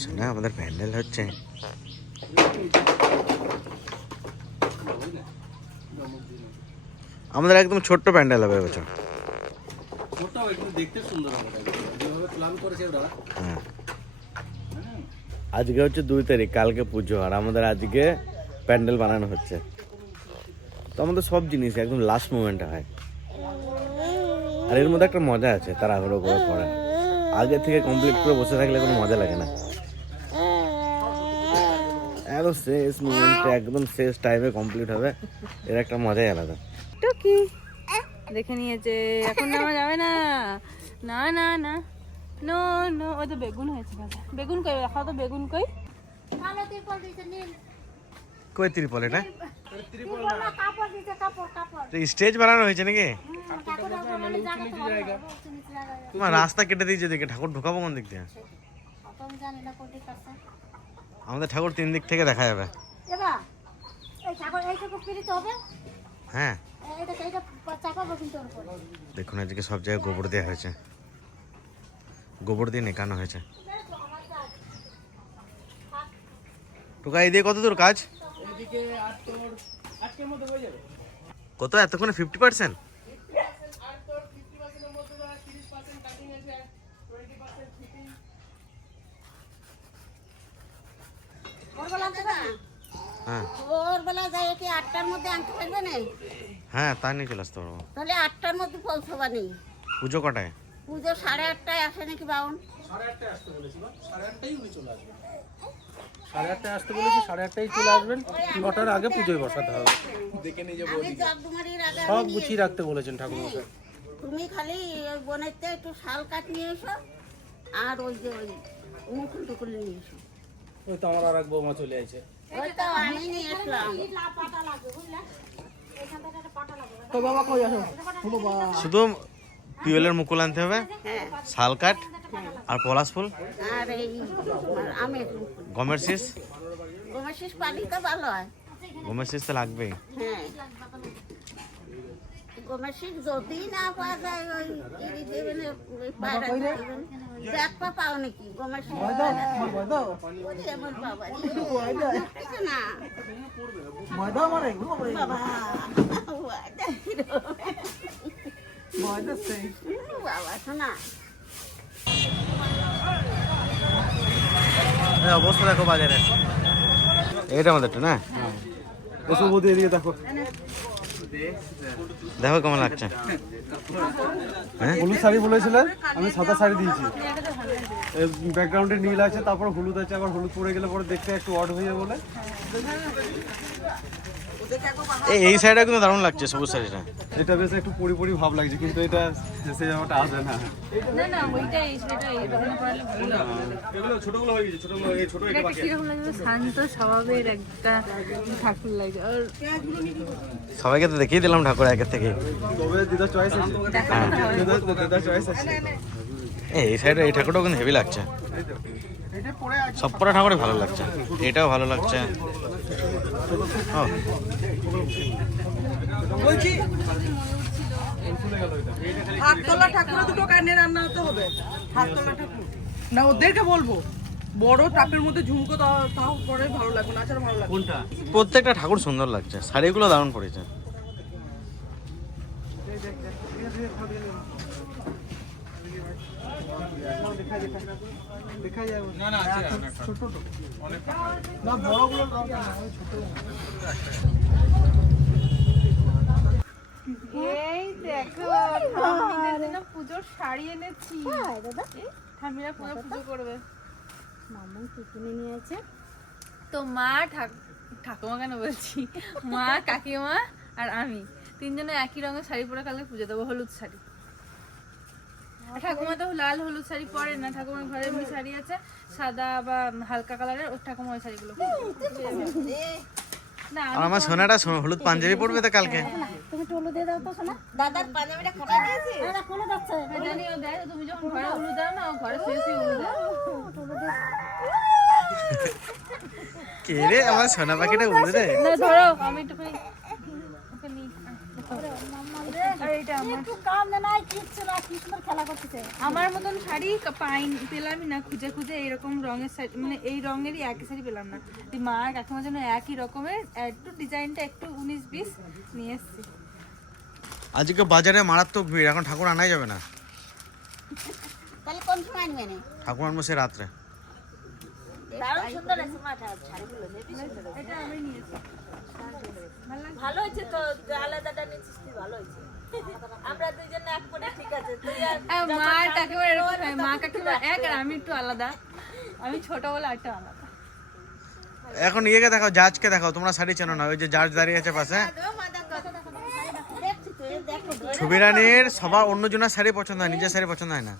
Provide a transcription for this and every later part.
শোনা আমাদের প্যান্ডেল হচ্ছে। আমাদের একদম ছোট্ট প্যান্ডেল হবে এবছর। ওটাও একটু দেখতে সুন্দর হবে যেভাবে প্ল্যান করেছে ওরা হ্যাঁ। আজকে হচ্ছে দুই তারিখ কালকে পুজো আর আমাদের আজকে প্যান্ডেল বানানো হচ্ছে। তো আমাদের সব জিনিস একদম লাস্ট মোমেন্টে হয়। আর এর মধ্যে একটা মজা আছে তাড়াহুড়ো করে করা আগে থেকে কমপ্লিট করে বসে থাকলে কোনো মজা লাগে না। একদম শেষ মোমেন্টে একদম শেষ টাইমে কমপ্লিট হবে। এর একটা মজাই আলাদা। টুকি। দেখে নিয়েছে এখন নেওয়া যাবে না। না না না। নো নো ওই তো বেগুন হয়েছে দাদা বেগুন কই? রাখা তো বেগুন কই। ভালো তিরপল দিতে নীল। কই ত্রিপল এটা? তিরপল না কাপড় দিতে কাপড় কাপড়। স্টেজ বানানো হয়েছে নাকি? তো। তোমার রাস্তা কেটে দিয়েছে দেখে ঠাকুর ঢোকাবো কোন দিক দিয়ে? জানি না আমাদের ঠাকুর তিন দিক থেকে দেখা যাবে। এবার এই ঠাকুর এইটুকু ফিরিতে হবে। হ্যাঁ। দেখুন আজকে সব জায়গায় গোবর দেওয়া হয়েছে। গোবর দিয়ে নেকানো হয়েছে। টোকা এই দিয়ে কত দূর কাজ? এদিকে আর তোর আজকের মধ্যে হয়ে যাবে। কত এতক্ষণে ফিফটি পার্সেন্ট আর তোর ফিফটি পার্সেন্টের মধ্যে ধর তিরিশ পার্সেন্ট কাটিং আছে টোয়েন্টি পার্সেন্ট ফিটিং ভোরবেলা আনতে পারবে হ্যাঁ। ভোরবেলা যাই কি আটটার মধ্যে আনতে পারবে না? হ্যাঁ নিয়ে চলে আসতে পারব তাহলে আটটার মধ্যে পৌঁছবা নেই পুজো কটায়? পুজো সাড়ে আটটায় আসে নাকি বাউন? সাড়ে আটটায় আসতে বলেছি সাড়ে আটটাই উনি চলে আসবেন। সাড়ে আটটায় আসতে বলেছি সাড়ে আটটায় চলে আসবেন। নটার আগে পুজোয় বসাতে হবে। দেখে নিয়ে যাব সব গুছিয়ে রাখতে বলেছেন ঠাকুর মশাই তুমি খালি ওই বোনেরতে একটু শাল কাট নিয়ে এসো আর ওই যে ওই মুকুল টুকুল নিয়ে এসো। ওই তো আমার আর এক বৌমা চলে আছে ওই তো আমি নিয়ে আসলাম। তো বাবা কই আসো? শুধু টিউবওয়েলের মুকুল আনতে হবে হ্যাঁ। শাল কাঠ আর পলাশ ফুল। আমের মুকুল। গমের শীষ? তো ভালো হয়। গমের শীষ তো লাগবেই। যদি না পাওয়া যায় ওই দেবেন। পা পাও নাকি? গোমাশিস ওরে বাবা কিছু না? বাবা ময়দা? বাবা শোনা। অবস্থা দেখো বাজারে এটা আমাদেরটা না? বৌদি এদিকে দেখো। দেখো কেমন লাগছে। হ্যাঁ? হলুদ শাড়ি বলেছিলেন আমি সাদা শাড়ি দিয়েছি। ব্যাকগ্রাউন্ডে নীল আছে তারপর হলুদ আছে আবার হলুদ পরে গেলে পরে দেখতে একটু অড হয়ে যাবে বলে। এই এই সাইডটা কিন্তু দারুণ লাগছে সবুজ শাড়িটা এটা বেশ একটু পরি পরি ভাব লাগছে কিন্তু এটা শেষে যাওয়াটা আসবে না। না না ওইটাই সেটাই এখানে পড়ালে ভালো এগুলো ছোটগুলো হয়ে গেছে ছোটগুলো এই ছোট এটা কীরকম লাগবে শান্ত স্বভাবের একটা ঠাকুর লাগছে। আর সবাইকে তো দেখিয়ে দিলাম ঠাকুর আগের থেকে। তবে দিদা চয়েস আছে। দিদা দিদা চয়েস আছে। এই সাইডে এই ঠাকুরটাও কিন্তু হেভি লাগছে। সব কটা ঠাকুরই ভালো লাগছে। এটাও ভালো লাগছে। ও। হাততলা ঠাকুর দুটো কানে রান্না হতে হবে। হাততলা ঠাকুর। না ওদেরকে বলব বড় টাপের মধ্যে ঝুমকো তাও তাও পরে ভালো লাগবে না ছাড়া ভালো লাগবে কোনটা? প্রত্যেকটা ঠাকুর সুন্দর লাগছে। শাড়িগুলো দারুণ পড়েছে আছে পুজোর শাড়ি এনেছি এই, ঠাম্মিরা পুজো পুজো করবে মামা টিফিনে নিয়েছে তো মা ঠাক- ঠাকুমা কেন বলছি মা কাকিমা আর আমি তিনজনে একই রঙের শাড়ি পরে কালকে পুজো দেবো হলুদ শাড়ি ঠাকুমা তো লাল হলুদ শাড়ি পরে না ঠাকুমার ঘরে এমনি শাড়ি আছে সাদা বা হালকা কালারের ওর ঠাকুমা ওই শাড়িগুলো না আর আমার সোনাটা হলুদ পাঞ্জাবি পড়বে তো কালকে? তুমি টলু দিয়ে দাও তো শোনা দাদার পাঞ্জাবিটা দিয়েছি দাদা খুলে যাচ্ছে আমি জানি ও দেয় তুমি যখন ঘরে উলু দাও না ও ঘরে শুয়ে শুয়ে উলু দেয়। কে রে আমার সোনা পাখিটা উড়ে রে না ধরো। আমি একটুখানি ওকে নিই আর এটা আমার। একটু কাম দেন আর কিচ্ছু না কি সুন্দর খেলা করতেছে। আমার মতন শাড়ি পাই পেলামই না খুঁজে খুঁজে এইরকম রঙের শাড়ি মানে এই রঙেরই একই শাড়ি পেলাম না। এই মা আর কাকিমার জন্য একই রকমের একটু ডিজাইনটা একটু উনিশ বিশ নিয়ে এসেছি। আজকে বাজারে মারাত্মক ভিড় এখন ঠাকুর আনাই যাবে না। তাহলে কোন সময় আনবে না ঠাকুর আনব সে রাত্রে। দারুণ সুন্দর আছে মাঠা শাড়িগুলো হেবি সুন্দর আছে। এটা আমি নিয়ে ভালো হয়েছে তো আলাদাটা নিচ্ছিস তুই ভালো হয়েছে। আমরা দুইজন এক পরে ঠিক আছে তুই আর আর মা কাকিমা এরকম হয়, মা কাকিমা এক আর আমি একটু আলাদা। আমি ছোট বলে একটা আলাদা। এখন ইয়েকে দেখাও জাজকে দেখাও তোমরা শাড়ি চেনো না ওই যে জাজ দাঁড়িয়ে আছে পাশে। দেখো। ছবি রানীর সবার অন্যজনের শাড়ি পছন্দ হয় নিজের শাড়ি পছন্দ হয় না।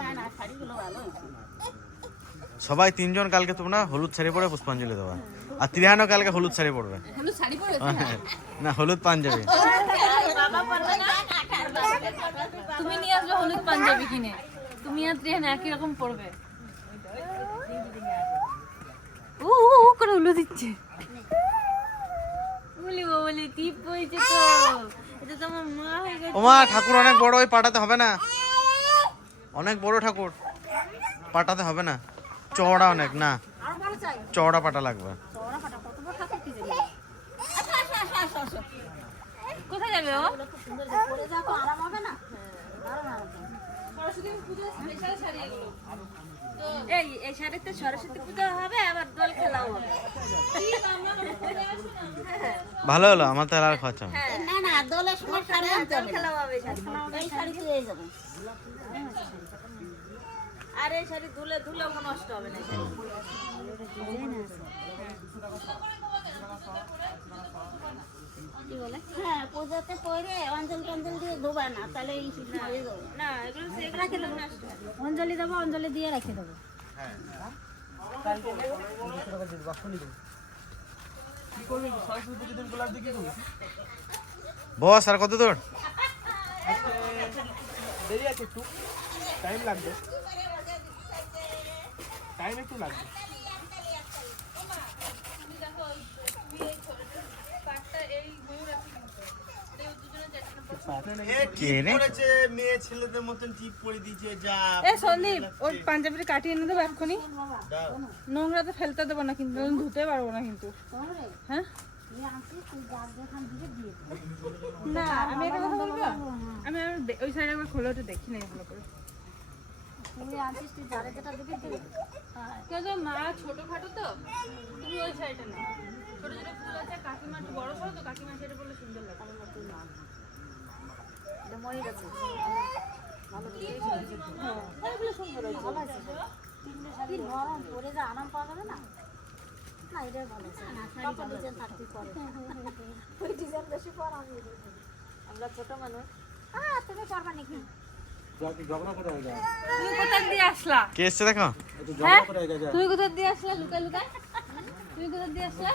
না না শাড়িগুলো ভালো হয়েছে। সবাই তিনজন কালকে তোমরা হলুদ শাড়ি পরে পুষ্পাঞ্জলি দেওয়া আর ত্রিহানও কালকে হলুদ শাড়ি পরবে। পরে না হলুদ পাঞ্জাবি। তুমি নিয়ে আসবে হলুদ পাঞ্জাবি কিনে। তুমি আর ত্রিহান একই রকম পরবে। ও করে দিচ্ছে। ঠাকুর অনেক বড় ওই পাটাতে হবে না। অনেক বড় ঠাকুর পাটাতে হবে না। চওড়া অনেক, না। চওড়া পাটা লাগবে। কোথায় যাবে ও? পরে যাও তো আরাম হবে না দারুণ আরাম হবে। সরস্বতী পুজোর স্পেশাল শাড়ি এগুলো এই এই শাড়িতে সরস্বতী পুজো হবে আবার দোল খেলাও হবে। ভালো হলো আমার তাহলে আর খরচা না। না না দোলের সময় শাড়ি আনতে হবে। খেলাও হবে এই শাড়ি যাবে। আর এই শাড়ি ধুলে ধুলেও নষ্ট হবে না হ্যাঁ পুজোতে পরে অঞ্জল টঞ্জল দিয়ে ধোবা না তাহলে এই হয়ে যাবে। না এগুলো রাখে দেবো। অঞ্জলি দেবো অঞ্জলি দিয়ে রেখে দেবো। বস আর কত দূর? দেরি আছে একটু। টাইম লাগবে। টাইম একটু লাগবে কে রে মেয়ে ছেলেদের মতন টিপ পরে দিয়েছে যা এ সন্দীপ ওর কাটিয়ে এনে দেবো এক্ষুনি। নোংরা তো ফেলতে দেবো না কিন্তু ধুতে পারব না কিন্তু। হ্যাঁ? না আমি একটা কথা বলব? আমি ওই সাইডে একবার খোলা ওটা দেখি নাই ভালো করে। মা ছোটখাটো তো? তুমি ওই সাইডে না ছোট ছোট ফুল আছে কাকিমা একটু বড় সড়ো তো কাকিমা সেটা বললে সুন্দর লাগে নরম পরে যা আরাম পাওয়া যাবে না? না এটাই ভালো। কত ডিজাইন থাকতে পারে। ওই ডিজাইন বেশি পর আমি আমরা ছোট মানুষ। হ্যাঁ তুমি পারবা নাকি? ঝগড়া করে হয়ে যায় তুমি কোথা দিয়ে আসলা? কে এসছে দেখো? একটু ঝগড়া করে হয়ে যায় তুমি কোথা দিয়ে আসলা? লুকা লুকা তুমি কোথা দিয়ে আসলা?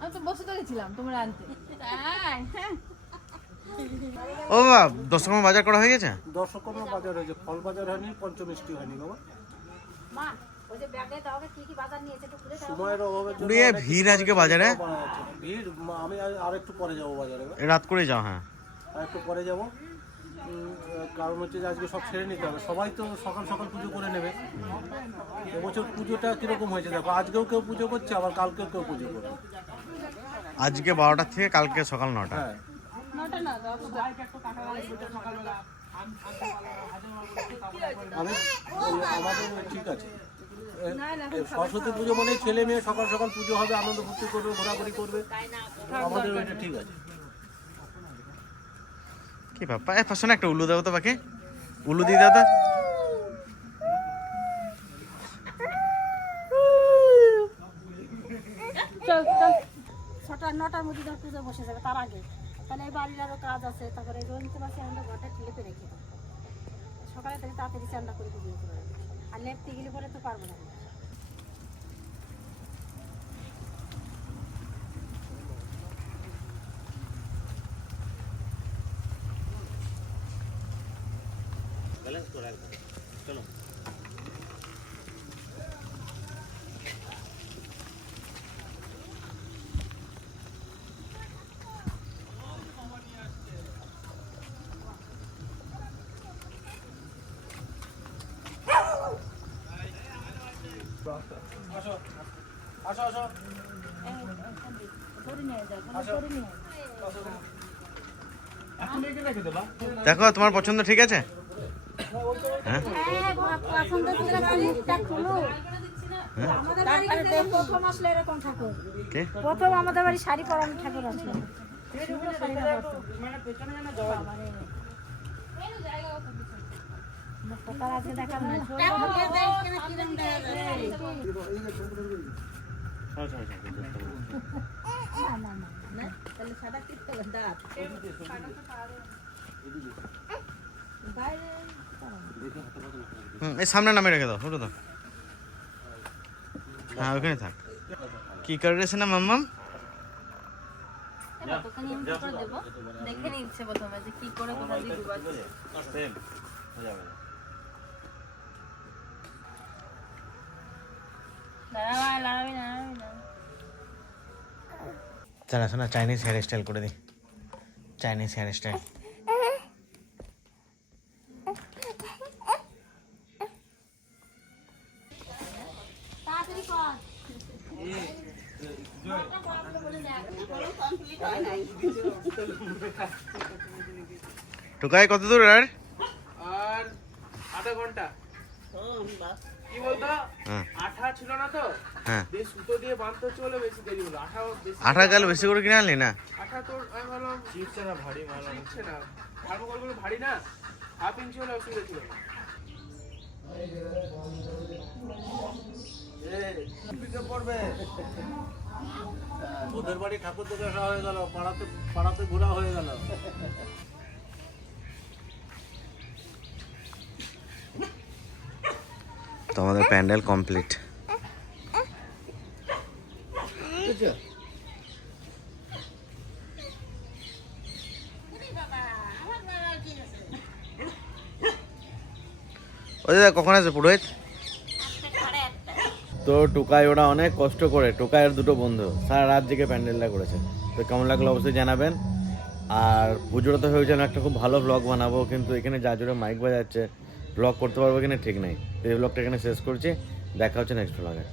আমি তো বসে তো গেছিলাম তোমার আনতে। তাই? হ্যাঁ ও বাবা দশ বাজার করা হয়ে গেছে? দর্শক বাজার হয়েছে ফল বাজার হয়নি পঞ্চমিষ্টি হয়নি বাবা। মা ওই যে ব্যাগে দাও কি কি বাজার নিয়েছে একটু খুলে দাও। সময়ের অভাবের জন্য উড়িয়ে ভিড় আজকে বাজারে? ভিড় আমি আর- একটু পরে যাব বাজারে রাত করে যাও হ্যাঁ। আর একটু পরে যাব। কারণ হচ্ছে যে আজকে সব ছেড়ে নিতে হবে। সবাই তো সকাল সকাল পুজো করে নেবে। এবছর পুজোটা কীরকম হয়েছে দেখো আজকেও কেউ পুজো করছে আবার কালকেও কেউ পুজো করবে। আজকে বারোটা থেকে কালকে সকাল নটা। হ্যাঁ। নটা না আমাদের ঠিক আছে সরস্বতী পুজো মানে ছেলে মেয়ে সকাল সকাল পুজো হবে আনন্দ ফুর্তি করবে ঘোরাঘুরি করবে আমাদের ওইটা ঠিক আছে কি বাপ্পা এ শোনো একটা উলু দেবো তো বাকি উলু দিয়ে দাও তো চল চল ছটা নটার মধ্যে ধর পুজো বসে যাবে তার আগে তাহলে এই বাড়ির আরও কাজ আছে, তারপরে রঞ্জিত মাসে আমরা ঘরটা লেপে রেখে সকালে তাহলে তাড়াতাড়ি চান্না করে দিয়ে দিতে পারব আর লেপতে গেলে পরে তো পারব না। ব্যালেন্স করে একদম আসো আসো। দেখো তোমার পছন্দ ঠিক আছে? হ্যাঁ? হ্যাঁ আমাদের প্রথম প্রথম বাড়ি শাড়ি পরানো ঠাকুর আজকে না হুম এই সামনে নামে রেখে দাও ওটা দাও। হ্যাঁ ওখানে থাক। কি করে রেছে না মাম্মাম? দেখে নিচ্ছে প্রথমে যে কি করে কোথা দিয়ে ডুবাচ্ছে দাঁড়াবা দাঁড়াবি দাঁড়াবি দাঁড়াবি চলো শোনা চাইনিজ হেয়ার স্টাইল করে দিই। চাইনিজ হেয়ার স্টাইল তাড়াতাড়ি কত দূর আর? আর আধা ঘণ্টা। কি বলতো? হ্যাঁ। আঠা ছিল না তো? হ্যাঁ। দিয়ে সুতো দিয়ে বাঁধতে বলে বেশি দেরি হলো। আঠা বেশি আঠা গাল বেশি করে কিনে আনলি না? আঠা তোর আমি ভাবলাম চিপছে না ভারী মাল চিপছে না। থার্মোকলগুলো ভারী না। হাফ ইঞ্চি হলে অসুবিধা ছিল না। পড়বে। ওদের বাড়ি ঠাকুর দেখে হয়ে গেল পাড়াতে পাড়াতে ঘোরা হয়ে গেল। তো আমাদের প্যান্ডেল কমপ্লিট। ওই দাদা কখন আছে পুরোহিত? তো টোকাই ওরা অনেক কষ্ট করে। টোকাইয়ের দুটো বন্ধু, সারা রাত জেগে প্যান্ডেলটা করেছে। তো কেমন লাগল অবশ্যই জানাবেন। আর পুজোটা তো হয়েছে একটা খুব ভালো ব্লগ বানাবো, কিন্তু এখানে যা জোরে মাইক বাজাচ্ছে ব্লগ করতে পারব কিনা ঠিক নাই। এই ব্লগটা এখানে শেষ করছি। দেখা হচ্ছে নেক্সট ব্লগে